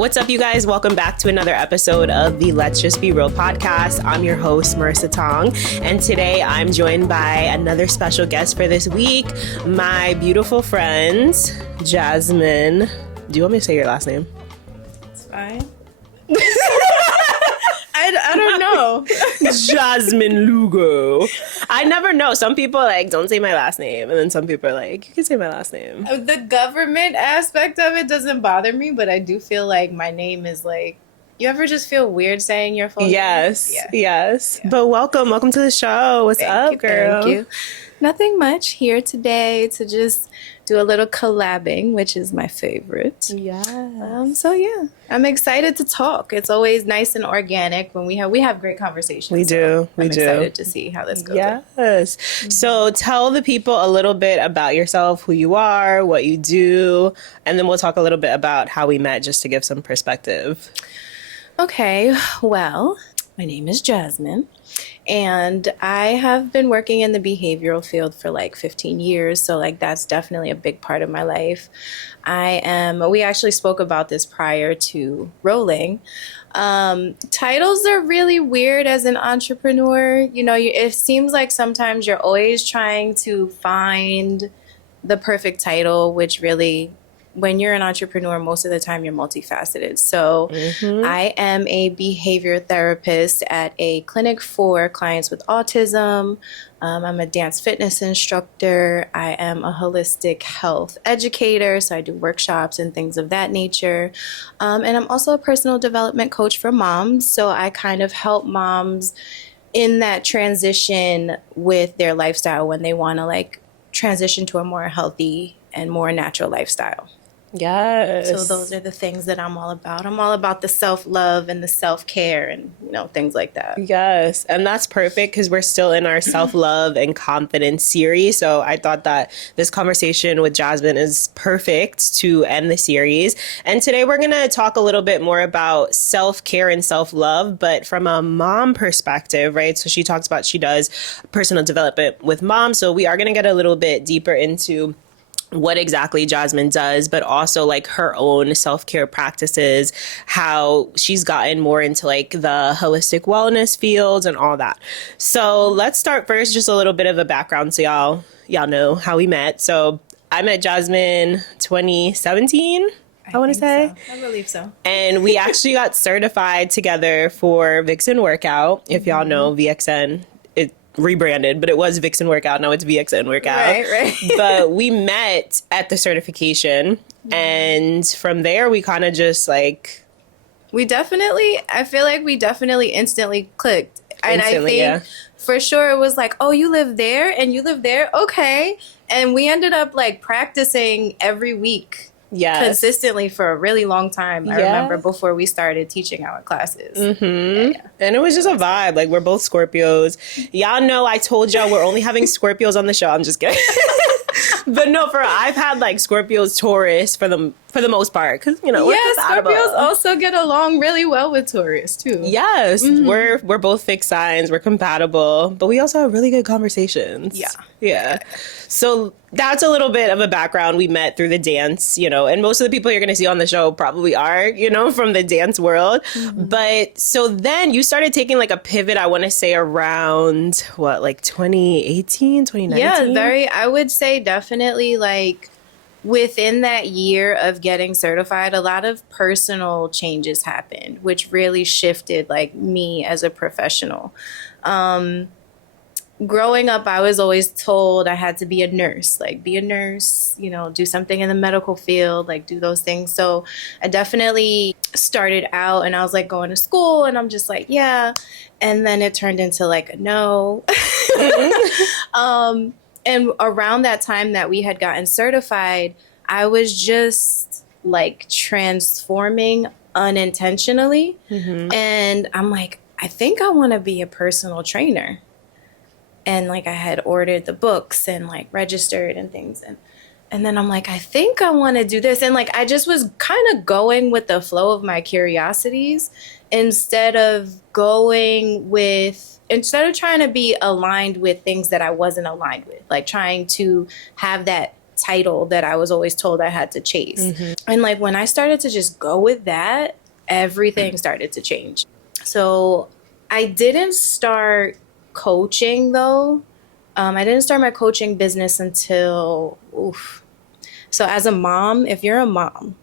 What's up, you guys? Welcome back to another episode of the Let's Just Be Real podcast. I'm your host, Marissa Tong, and today I'm joined by another special guest for this week, my beautiful friend, Jazmin. Do you want me to say your last name? It's fine. I don't know. Jazmin Lugo. I never know. Some people don't say my last name, and then some people are like, you can say my last name. The government aspect of it doesn't bother me, but I do feel like my name is you ever just feel weird saying your full name? Yes. Yeah. But welcome to the show. What's up, girl? Thank you. Nothing much here today to just do a little collabing, which is my favorite. Yeah. So yeah, I'm excited to talk. It's always nice and organic when we have great conversations. We do. I'm excited to see how this goes. Yes. Mm-hmm. So tell the people a little bit about yourself, who you are, what you do, and then we'll talk a little bit about how we met, just to give some perspective. Okay. Well, my name is Jazmin. And I have been working in the behavioral field for 15 years. So that's definitely a big part of my life. We actually spoke about this prior to rolling. Titles are really weird as an entrepreneur. It seems like sometimes you're always trying to find the perfect title, which really, when you're an entrepreneur, most of the time you're multifaceted. So I am a behavior therapist at a clinic for clients with autism. I'm a dance fitness instructor. I am a holistic health educator. So I do workshops and things of that nature. And I'm also a personal development coach for moms. So I kind of help moms in that transition with their lifestyle when they want to transition to a more healthy and more natural lifestyle. Yes. So those are the things that I'm all about. I'm all about the self-love and the self-care and, things like that. Yes. And that's perfect because we're still in our self-love and confidence series. So I thought that this conversation with Jazmin is perfect to end the series. And today we're going to talk a little bit more about self-care and self-love, but from a mom perspective, right? So she talks about she does personal development with moms. So we are going to get a little bit deeper into what exactly Jazmin does, but also her own self-care practices, how she's gotten more into the holistic wellness fields and all that. So let's start first, just a little bit of a background so y'all know how we met. So I met Jazmin 2017. I want to say. So. I believe so. And we actually got certified together for Vixen Workout. If y'all know VXN, rebranded, but it was Vixen Workout. Now it's VXN Workout. Right. But we met at the certification, and from there we kind of just I feel like we definitely instantly clicked. And I think for sure it was oh, you live there and you live there? Okay. And we ended up practicing every week. Yes. Consistently for a really long time. I remember before we started teaching our classes. Mm-hmm. Yeah. And it was just a vibe. We're both Scorpios. Y'all know I told y'all we're only having Scorpios on the show. I'm just kidding. But no, I've had Scorpios, Taurus for the most part, because Scorpios also get along really well with Taurus too. Yes, we're both fixed signs. We're compatible, but we also have really good conversations. Yeah. So that's a little bit of a background. We met through the dance, and most of the people you're going to see on the show probably are, from the dance world. Mm-hmm. But so then you started taking a pivot, I want to say around 2018, 2019? Yeah, I would say definitely within that year of getting certified, a lot of personal changes happened, which really shifted me as a professional. Growing up, I was always told I had to be a nurse, be a nurse, do something in the medical field, do those things. So I definitely started out and I was going to school and I'm just yeah. And then it turned into a no. And around that time that we had gotten certified, I was just transforming unintentionally. Mm-hmm. And I'm I think I want to be a personal trainer. And I had ordered the books and registered and things. And then I'm I think I want to do this. And I just was kind of going with the flow of my curiosities instead of trying to be aligned with things that I wasn't aligned with, trying to have that title that I was always told I had to chase. And like when I started to just go with that, everything started to change. So I didn't start coaching though. I didn't start my coaching business until, So as a mom, if you're a mom,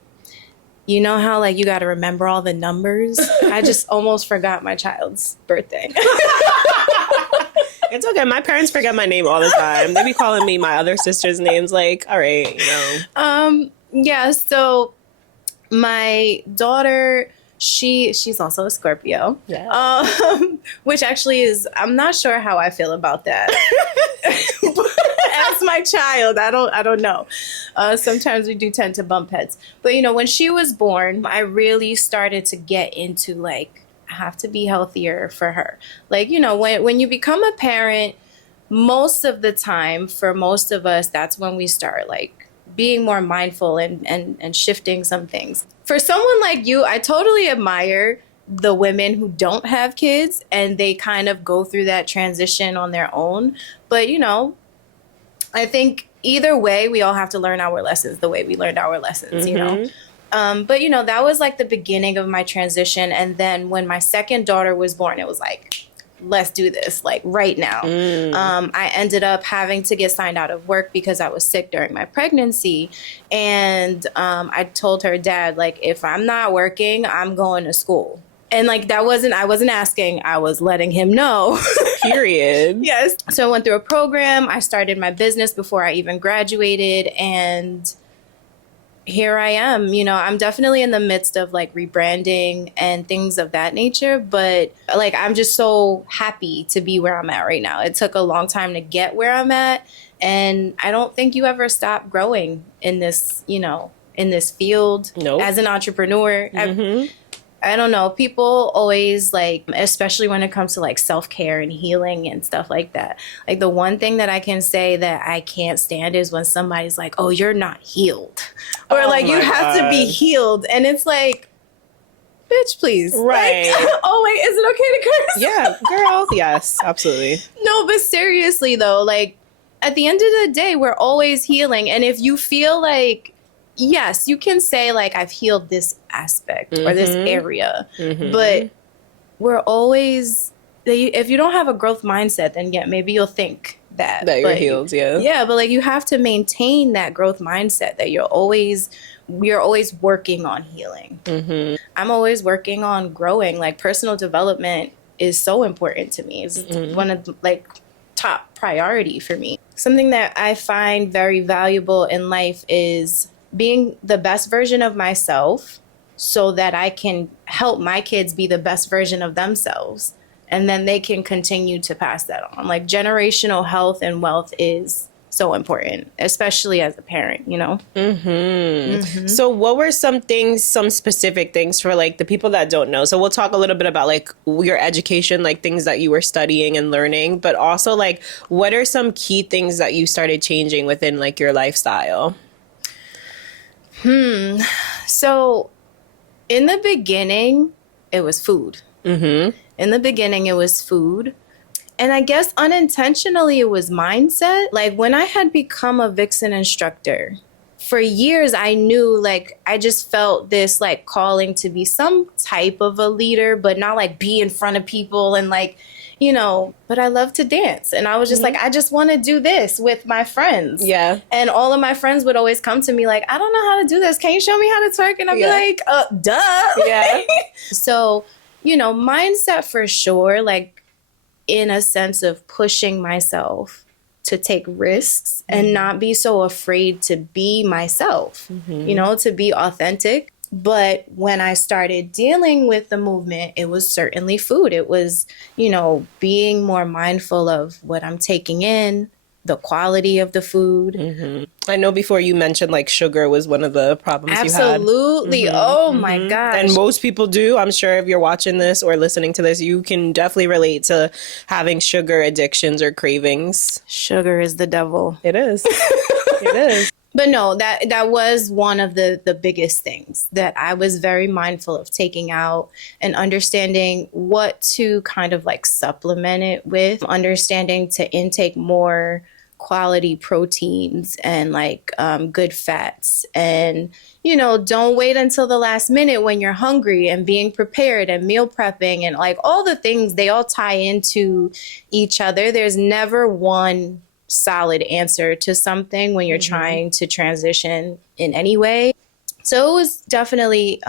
you know how like you got to remember all the numbers? I just almost forgot my child's birthday. It's okay. My parents forget my name all the time. They be calling me my other sister's names. Like, all right, Yeah, so my daughter, she's also a Scorpio. Yeah. Which actually is, I'm not sure how I feel about that. As my child, I don't know. Sometimes we do tend to bump heads. But when she was born, I really started to get into like, I have to be healthier for her. Like, when you become a parent, most of the time, for most of us, that's when we start like being more mindful and shifting some things. For someone like you, I totally admire the women who don't have kids and they kind of go through that transition on their own. But, I think either way, we all have to learn our lessons the way we learned our lessons, But, that was like the beginning of my transition. And then when my second daughter was born, it was like, let's do this, like right now. I ended up having to get signed out of work because I was sick during my pregnancy. And I told her dad, like, if I'm not working, I'm going to school. And like, I wasn't asking, I was letting him know. Period. Yes. So I went through a program. I started my business before I even graduated. And here I am, I'm definitely in the midst of like rebranding and things of that nature. But like, I'm just so happy to be where I'm at right now. It took a long time to get where I'm at. And I don't think you ever stop growing in this, in this field. Nope. As an entrepreneur. I don't know. People always like, especially when it comes to like self-care and healing and stuff like that. Like the one thing that I can say that I can't stand is when somebody's like, oh, you're not healed. Or like, you have to be healed. And it's like, bitch, please. Right. Like, oh, wait, is it okay to curse? Yeah, girl. Yes, absolutely. No, but seriously though, like at the end of the day, we're always healing. And if you feel like, yes, you can say like I've healed this aspect or this area, but we're always, if you don't have a growth mindset, then maybe you'll think that you're healed. Yeah, but like you have to maintain that growth mindset that you're always working on healing. I'm always working on growing. Like personal development is so important to me. It's one of the, like top priority for me. Something that I find very valuable in life is being the best version of myself so that I can help my kids be the best version of themselves. And then they can continue to pass that on. Like generational health and wealth is so important, especially as a parent, So what were some specific things for like the people that don't know? So we'll talk a little bit about like your education, like things that you were studying and learning, but also like what are some key things that you started changing within like your lifestyle? So in the beginning, it was food. In the beginning, it was food. And I guess unintentionally, it was mindset. Like when I had become a Vixen instructor, for years, I knew like I just felt this like calling to be some type of a leader, but not like be in front of people and like, but I love to dance. And I was just like, I just want to do this with my friends. Yeah. And all of my friends would always come to me like, I don't know how to do this. Can you show me how to twerk? And I'd be like, duh. Yeah. So, mindset for sure, like in a sense of pushing myself to take risks and not be so afraid to be myself, to be authentic. But when I started dealing with the movement, it was certainly food. It was, being more mindful of what I'm taking in, the quality of the food. I know before you mentioned like sugar was one of the problems you had. Absolutely. Oh my gosh. And most people do. I'm sure if you're watching this or listening to this, you can definitely relate to having sugar addictions or cravings. Sugar is the devil. It is. It is. But no, that was one of the biggest things that I was very mindful of taking out and understanding what to kind of like supplement it with, understanding to intake more quality proteins and like good fats. And, don't wait until the last minute when you're hungry, and being prepared and meal prepping and like all the things, they all tie into each other. There's never one solid answer to something when you're trying to transition in any way. So it was definitely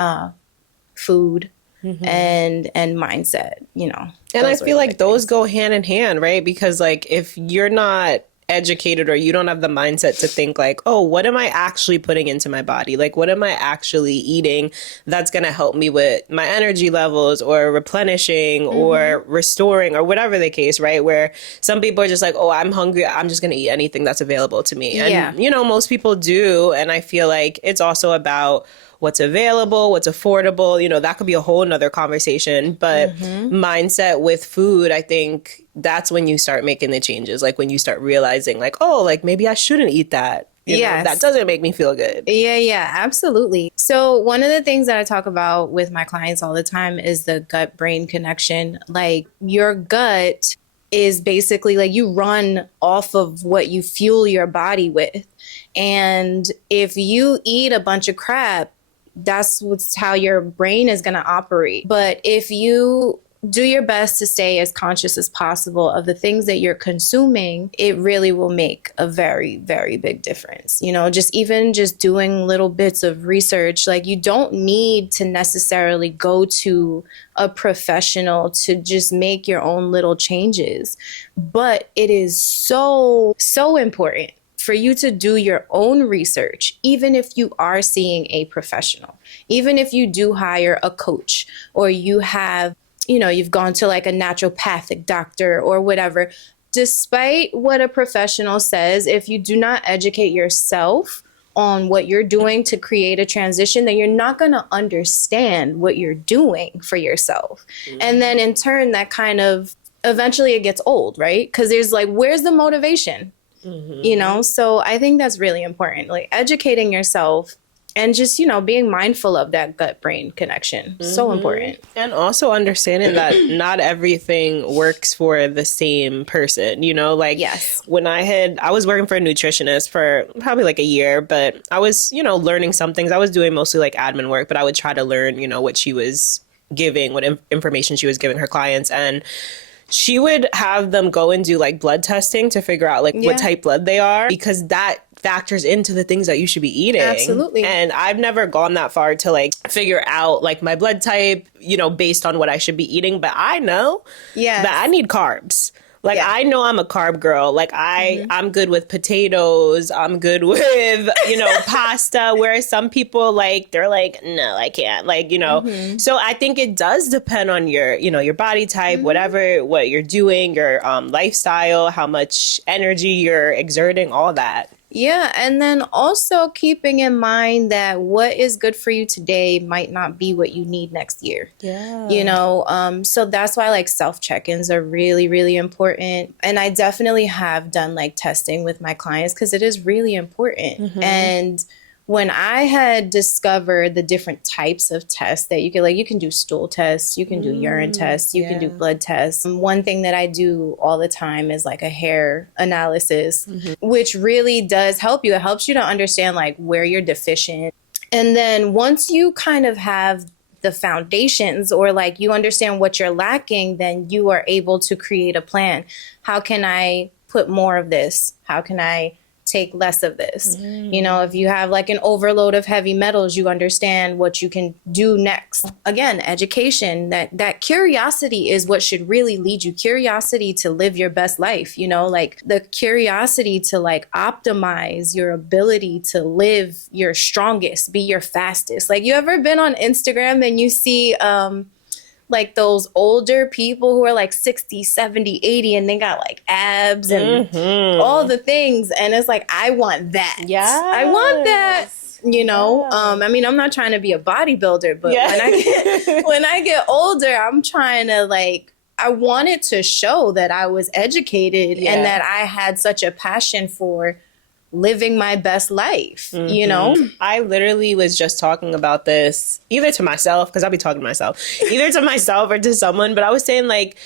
food and mindset, And I feel like those go hand in hand, right? Because like if you're not educated or you don't have the mindset to think like, oh, what am I actually putting into my body? Like, what am I actually eating that's going to help me with my energy levels or replenishing or restoring or whatever the case, right? Where some people are just like, oh, I'm hungry, I'm just going to eat anything that's available to me. And, most people do. And I feel like it's also about what's available, what's affordable, that could be a whole nother conversation. But mindset with food, I think that's when you start making the changes. Like when you start realizing like, oh, like maybe I shouldn't eat that. Yes. That doesn't make me feel good. Yeah, absolutely. So one of the things that I talk about with my clients all the time is the gut-brain connection. Like your gut is basically like you run off of what you fuel your body with. And if you eat a bunch of crap, that's how your brain is going to operate. But if you do your best to stay as conscious as possible of the things that you're consuming, it really will make a very, very big difference. Just doing little bits of research, like you don't need to necessarily go to a professional to just make your own little changes. But it is so, so important for you to do your own research, even if you are seeing a professional, even if you do hire a coach or you have, you've gone to like a naturopathic doctor or whatever. Despite what a professional says, if you do not educate yourself on what you're doing to create a transition, then you're not going to understand what you're doing for yourself. And then in turn, that kind of eventually it gets old, right? Because there's like, where's the motivation? So I think that's really important, like educating yourself and just, being mindful of that gut brain connection. So important. And also understanding that not everything works for the same person, like yes. When I was working for a nutritionist for probably like a year, but I was, learning some things. I was doing mostly like admin work, but I would try to learn, what she was giving, what information she was giving her clients. And she would have them go and do like blood testing to figure out like what type blood they are, because that factors into the things that you should be eating. Absolutely. And I've never gone that far to like figure out like my blood type, based on what I should be eating. But I know that I need carbs. Like, I know I'm a carb girl. Like, I'm good with potatoes. I'm good with, pasta. Whereas some people, like, they're like, no, I can't. Like, So I think it does depend on your, your body type, whatever, what you're doing, your lifestyle, how much energy you're exerting, all that. Yeah. And then also keeping in mind that what is good for you today might not be what you need next year. Yeah. So that's why like self-check-ins are really, really important. And I definitely have done like testing with my clients because it is really important. And when I had discovered the different types of tests that you can do stool tests, you can do urine tests, you can do blood tests. One thing that I do all the time is like a hair analysis, which really does help you. It helps you to understand like where you're deficient. And then once you kind of have the foundations or like you understand what you're lacking, then you are able to create a plan. How can I put more of this? How can I take less of this? If you have like an overload of heavy metals, you understand what you can do next. Again, education, that curiosity is what should really lead you. Curiosity to live your best life, like the curiosity to like optimize your ability to live your strongest, be your fastest. Like, you ever been on Instagram and you see like those older people who are like 60, 70, 80, and they got like abs and all the things. And it's like, I want that. Yeah. I want that. I mean, I'm not trying to be a bodybuilder, but when I get older, I'm trying to like, I wanted to show that I was educated and that I had such a passion for living my best life, I literally was just talking about this either to myself, because I'll be talking to myself, either to myself or to someone, but I was saying like,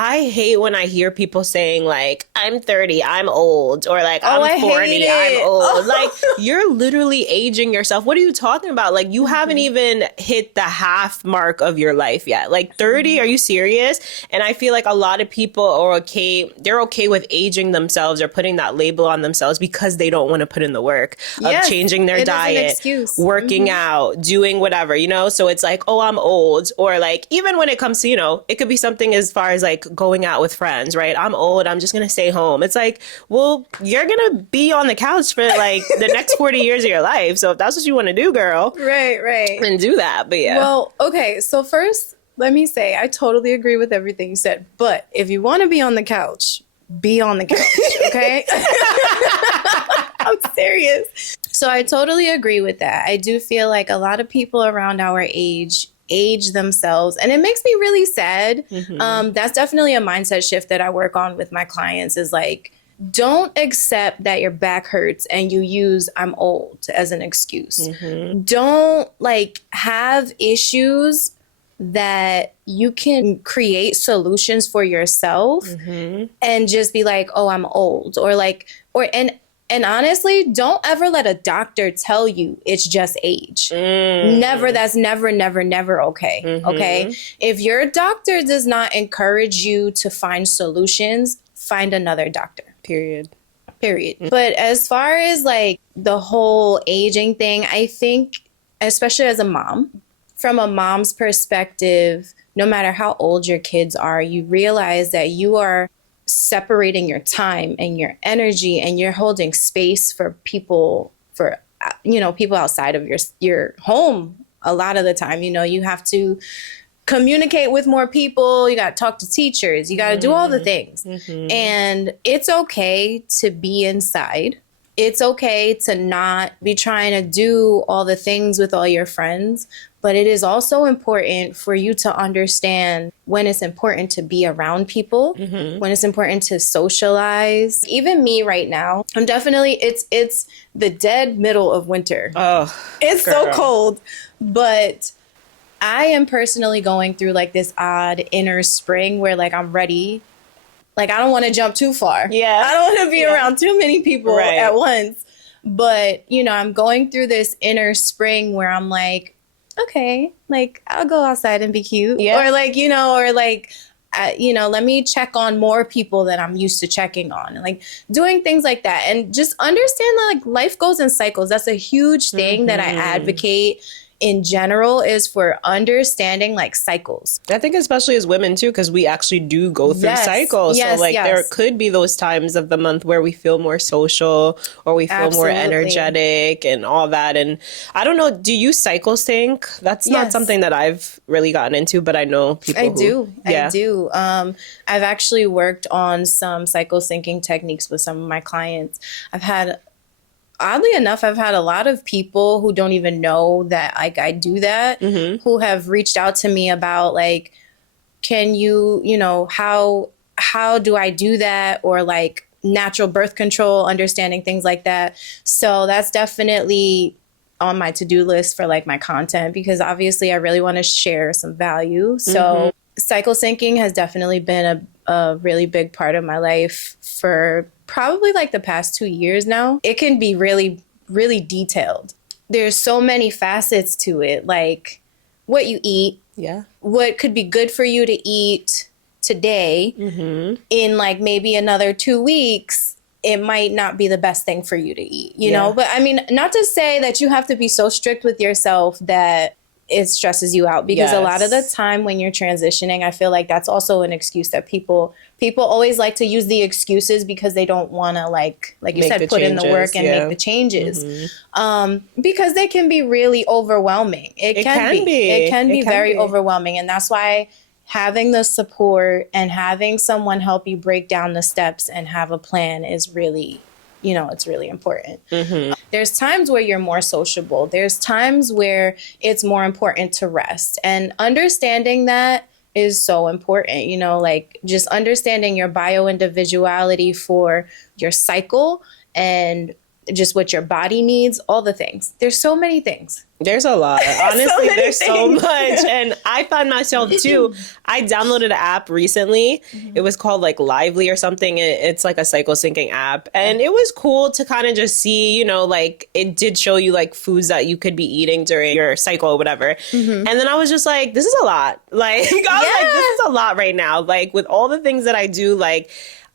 I hate when I hear people saying like, I'm 30, I'm old, or like, Oh, I I'm 40, hate it. I'm old. Oh. Like, you're literally aging yourself. What are you talking about? Like, you haven't even hit the half mark of your life yet. Like, 30, are you serious? And I feel like a lot of people are okay. They're okay with aging themselves or putting that label on themselves because they don't want to put in the work of Yes, changing their it is an diet, excuse. working out, doing whatever, you know? So it's like, oh, I'm old. Or like, even when it comes to, you know, it could be something as far as like going out with friends, right? I'm old. I'm just going to stay home. It's like, well, you're going to be on the couch for like the next 40 years of your life. So if that's what you want to do, girl, Right. then do that. But yeah. Well, okay. So first, let me say, I totally agree with everything you said. But if you want to be on the couch, be on the couch, okay? I'm serious. So I totally agree with that. I do feel like a lot of people around our age themselves, and it makes me really sad. That's definitely a mindset shift that I work on with my clients is like, don't accept that your back hurts and you use I'm old as an excuse. Don't like have issues that you can create solutions for yourself and just be like, oh, I'm old, or like, and honestly, don't ever let a doctor tell you it's just age. Never. That's never okay. Okay. If your doctor does not encourage you to find solutions, find another doctor. Period. But as far as like the whole aging thing, I think, especially as a mom, from a mom's perspective, no matter how old your kids are, you realize that you are separating your time and your energy, and you're holding space for people, for, you know, people outside of your home. A lot of the time, you know, you have to communicate with more people. You got to talk to teachers. You got to do all the things. And it's okay to be inside. It's okay to not be trying to do all the things with all your friends. But it is also important for you to understand when it's important to be around people, when it's important to socialize. Even me right now, I'm definitely, it's the dead middle of winter. Oh, it's girl. so cold. But I am personally going through like this odd inner spring where like I'm ready. Like I don't want to jump too far. Yeah. I don't want to be around too many people at once. But, you know, I'm going through this inner spring where I'm like, okay, like I'll go outside and be cute. Or like, you know, or like, you know, let me check on more people that I'm used to checking on, and like doing things like that. And just understand that like life goes in cycles. That's a huge thing that I advocate in general, is for understanding like cycles. I think especially as women too, because we actually do go through cycles. So like there could be those times of the month where we feel more social or we feel more energetic and all that. And I don't know, do you cycle sync? That's not something that I've really gotten into, but I know people I do. I've actually worked on some cycle syncing techniques with some of my clients. Oddly enough, I've had a lot of people who don't even know that like I do that, who have reached out to me about like, can you, you know, how do I do that? Or like natural birth control, understanding things like that. So that's definitely on my to-do list for like my content, because obviously I really want to share some value. So cycle syncing has definitely been a really big part of my life for probably like the past 2 years now. It can be really, really detailed. There's so many facets to it, like what you eat, what could be good for you to eat today. In like maybe another 2 weeks, it might not be the best thing for you to eat, you know? But I mean, not to say that you have to be so strict with yourself that it stresses you out, because a lot of the time when you're transitioning, I feel like that's also an excuse that people always like to use the excuses because they don't want to like you said, put in the work and make the changes. Because they can be really overwhelming. It can be very overwhelming. And that's why having the support and having someone help you break down the steps and have a plan is really, you know, it's really important. There's times where you're more sociable. There's times where it's more important to rest. And understanding that is so important, you know, like just understanding your bio individuality for your cycle and just what your body needs, all the things. There's so many things. There's a lot. Honestly, there's so things. much. And I found myself too. I downloaded an app recently. It was called like Lively or something. It's like a cycle syncing app. And it was cool to kind of just see, you know, like it did show you like foods that you could be eating during your cycle or whatever. And then I was just like, this is a lot. Like, I was like, this is a lot right now. Like with all the things that I do, like,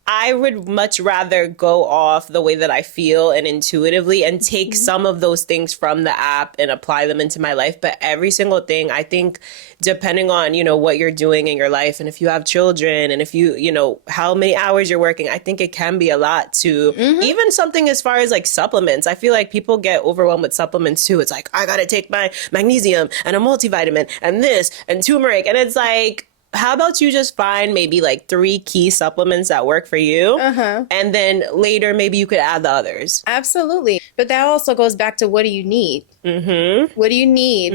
I would much rather go off the way that I feel and intuitively and take some of those things from the app and apply them into my life. But every single thing, I think, depending on, you know, what you're doing in your life and if you have children and if you, you know, how many hours you're working, I think it can be a lot to even something as far as like supplements. I feel like people get overwhelmed with supplements too. It's like, I got to take my magnesium and a multivitamin and this and turmeric. And it's like, how about you just find maybe like 3 key supplements that work for you? And then later, maybe you could add the others. Absolutely. But that also goes back to what do you need? What do you need?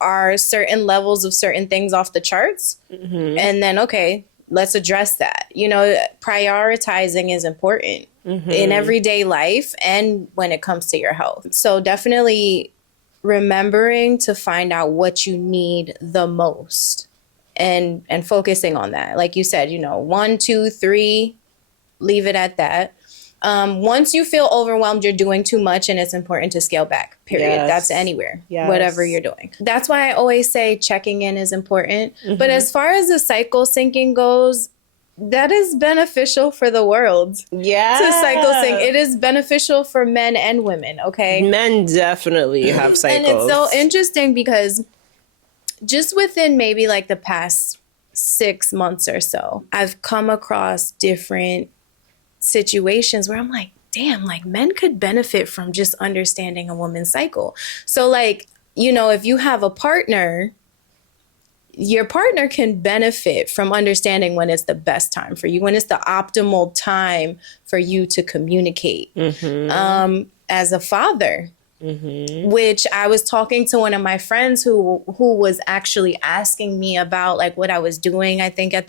Are certain levels of certain things off the charts? And then, okay, let's address that. You know, prioritizing is important in everyday life and when it comes to your health. So definitely remembering to find out what you need the most and focusing on that. Like you said, you know, 1, 2, 3, leave it at that. Once you feel overwhelmed, you're doing too much and it's important to scale back, period. Yes. That's anywhere, Yes. whatever you're doing. That's why I always say checking in is important. But as far as the cycle syncing goes, that is beneficial for the world. Yeah. To cycle sync. It is beneficial for men and women, okay? Men definitely have cycles. And it's so interesting because just within maybe like the past 6 months or so, I've come across different situations where I'm like, damn, like men could benefit from just understanding a woman's cycle. So like, you know, if you have a partner, your partner can benefit from understanding when it's the best time for you, when it's the optimal time for you to communicate. As a father, which I was talking to one of my friends who was actually asking me about like what I was doing, I think at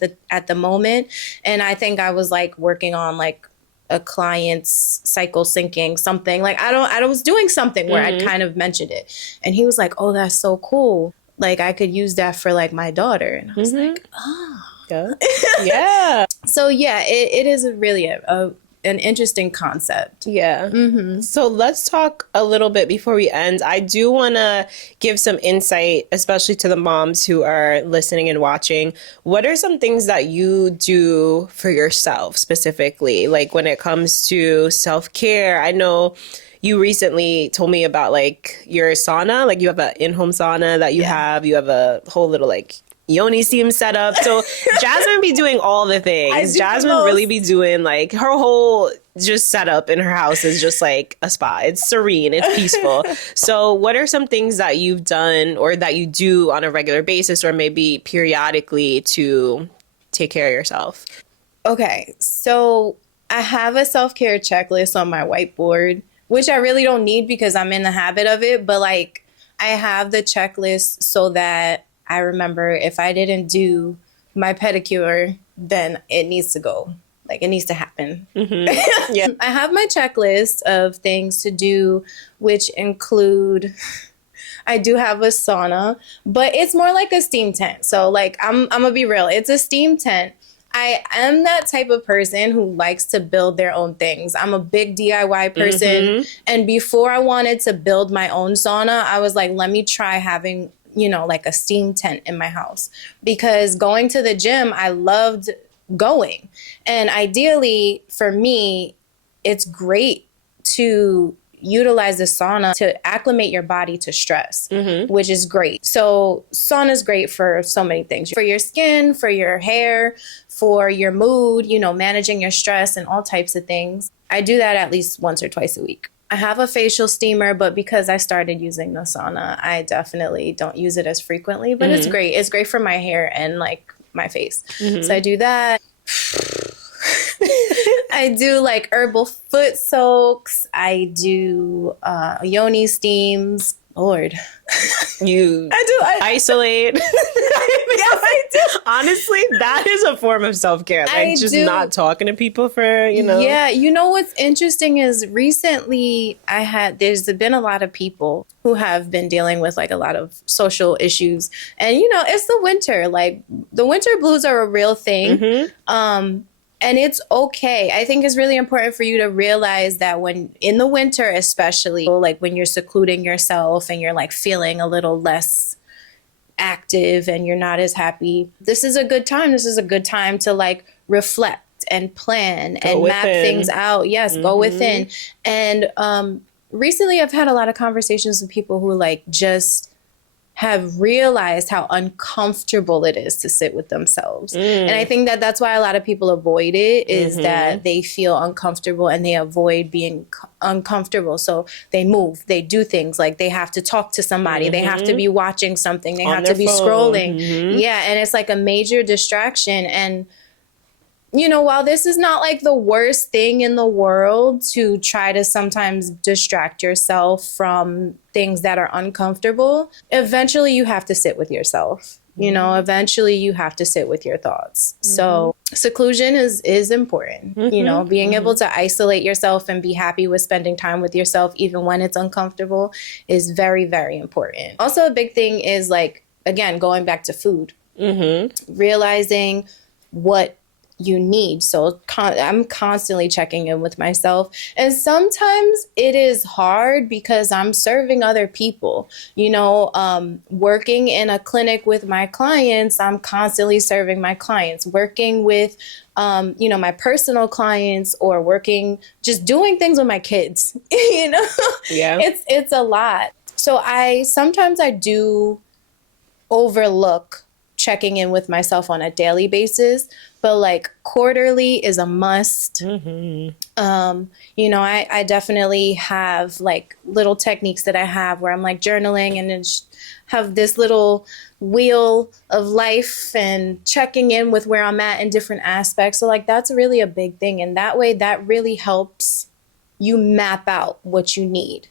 the moment. And I think I was like working on like a client's cycle syncing something. Like I was doing something where I kind of mentioned it. And he was like, oh, that's so cool. Like I could use that for like my daughter. And I was like, oh. Yeah. So yeah, it is really an interesting concept. Yeah. So let's talk a little bit before we end. I do want to give some insight, especially to the moms who are listening and watching. What are some things that you do for yourself specifically? Like when it comes to self-care, I know you recently told me about like your sauna, like you have an in-home sauna that you have a whole little like yoni steam setup. So Jazmin be doing all the things. Jazmin really be doing like her whole just setup in her house is just like a spa. It's serene. It's peaceful. So what are some things that you've done or that you do on a regular basis or maybe periodically to take care of yourself? Okay. So I have a self-care checklist on my whiteboard, which I really don't need because I'm in the habit of it. But like I have the checklist so that I remember if I didn't do my pedicure, then it needs to go. Like it needs to happen. Yeah. I have my checklist of things to do, which include, I do have a sauna, but it's more like a steam tent. So like, I'm gonna be real. It's a steam tent. I am that type of person who likes to build their own things. I'm a big DIY person. And before I wanted to build my own sauna, I was like, let me try having, you know, like a steam tent in my house. Because going to the gym, I loved going. And ideally, for me, it's great to utilize the sauna to acclimate your body to stress, which is great. So sauna is great for so many things, for your skin, for your hair, for your mood, you know, managing your stress and all types of things. I do that at least once or twice a week. I have a facial steamer, but because I started using the sauna, I definitely don't use it as frequently, but it's great. It's great for my hair and like my face. So I do that. I do like herbal foot soaks. I do yoni steams. Lord. You I isolate. Yes, I do. Honestly, that is a form of self-care. Like, I just do. not talking to people for, you know. Yeah, you know what's interesting is recently there's been a lot of people who have been dealing with like a lot of social issues. And you know, it's the winter. Like the winter blues are a real thing. And it's okay. I think it's really important for you to realize that when in the winter, especially like when you're secluding yourself and you're like feeling a little less active and you're not as happy, this is a good time. This is a good time to like reflect and plan and map things out. Yes, go within. And recently I've had a lot of conversations with people who like just have realized how uncomfortable it is to sit with themselves. And I think that that's why a lot of people avoid it, is that they feel uncomfortable and they avoid being uncomfortable. So they move, they do things like they have to talk to somebody, they have to be watching something, they have to be scrolling. Yeah, and it's like a major distraction. And you know, while this is not like the worst thing in the world to try to sometimes distract yourself from things that are uncomfortable, eventually you have to sit with yourself. You know, eventually you have to sit with your thoughts. So seclusion is important. You know, being able to isolate yourself and be happy with spending time with yourself, even when it's uncomfortable, is very, very important. Also, a big thing is like, again, going back to food, realizing what you need. So I'm constantly checking in with myself. And sometimes it is hard because I'm serving other people. You know, working in a clinic with my clients, I'm constantly serving my clients. Working with, you know, my personal clients, or working, just doing things with my kids, you know, it's a lot. So sometimes I do overlook checking in with myself on a daily basis, but like quarterly is a must. You know, I definitely have like little techniques that I have where I'm like journaling and then have this little wheel of life and checking in with where I'm at in different aspects. So like that's really a big thing. And that way that really helps you map out what you need.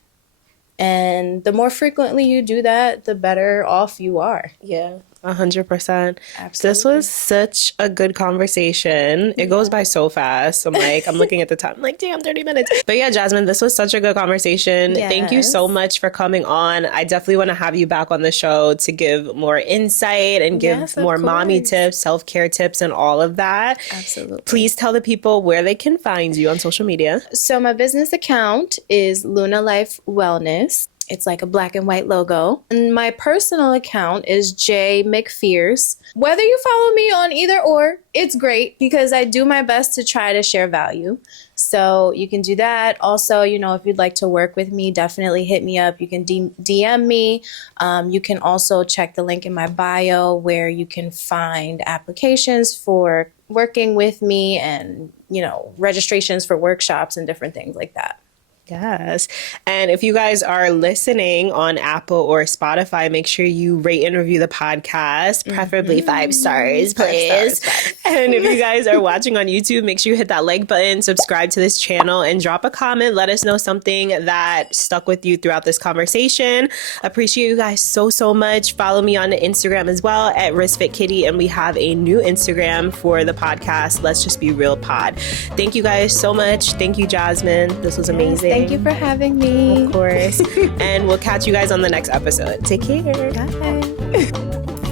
And the more frequently you do that, the better off you are. Yeah. 100%. Absolutely. This was such a good conversation. It goes by so fast. I'm looking at the time, I'm like, damn, 30 minutes. But yeah, Jazmin, this was such a good conversation. Yes. Thank you so much for coming on. I definitely want to have you back on the show to give more insight and give more mommy tips, self-care tips, and all of that. Absolutely. Please tell the people where they can find you on social media. So my business account is Luna Life Wellness. It's like a black and white logo. And my personal account is J McFierce. Whether you follow me on either or, it's great because I do my best to try to share value. So you can do that. Also, you know, if you'd like to work with me, definitely hit me up. You can DM me. You can also check the link in my bio where you can find applications for working with me and, you know, registrations for workshops and different things like that. Yes. And if you guys are listening on Apple or Spotify, make sure you rate and review the podcast, preferably 5 stars, please. 5 stars. And if you guys are watching on YouTube, make sure you hit that like button, subscribe to this channel, and drop a comment. Let us know something that stuck with you throughout this conversation. Appreciate you guys so, so much. Follow me on Instagram as well at RisFitKitty. And we have a new Instagram for the podcast, Let's Just Be Real Pod. Thank you guys so much. Thank you, Jazmin. This was amazing. Thank you for having me. Of course. And we'll catch you guys on the next episode. Take care. Bye.